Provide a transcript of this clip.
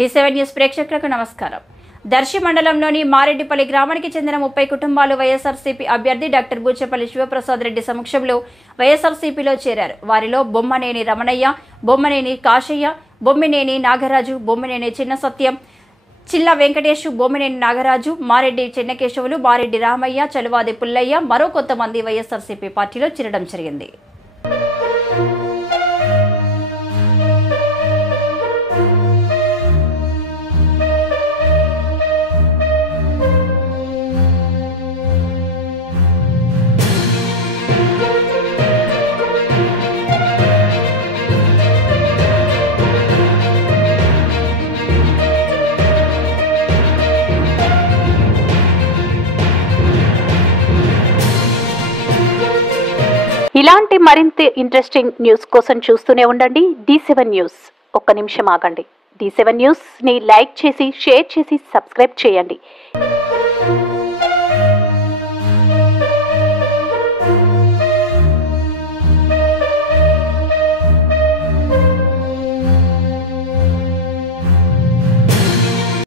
D7 news ప్రేక్షకులకు నమస్కారం. దర్శి మండలంలోని మారెడ్డిపల్లి గ్రామానికి చెందిన 30 కుటుంబాలు వైఎస్ఆర్సీపీ అభ్యర్థి డాక్టర్ బూచేపల్లి శివప్రసాద్ రెడ్డి సమక్షంలో వైఎస్ఆర్సీపీలో చేరారు. వారిలో బొమ్మనేని రమణయ్య, బొమ్మనేని కాశయ్య, బొమ్మినేని నాగరాజు, బొమ్మినేని చిన్న సత్యం, చిల్ల వెంకటేష్, బొమ్మినేని నాగరాజు, మారెడ్డి చిన్నకేశవులు, మారెడ్డి రామయ్య, చలువాది పుల్లయ్య, మరో కొంతమంది వైఎస్ఆర్సీపీ పార్టీలో చేరడం జరిగింది. ఇలాంటి మరింత ఇంట్రెస్టింగ్ న్యూస్ కోసం చూస్తూనే ఉండండి D7 న్యూస్. ఒక్క నిమిషం ఆగండి. D7 న్యూస్ ని లైక్ చేసి, షేర్ చేసి, సబ్స్క్రైబ్ చేయండి.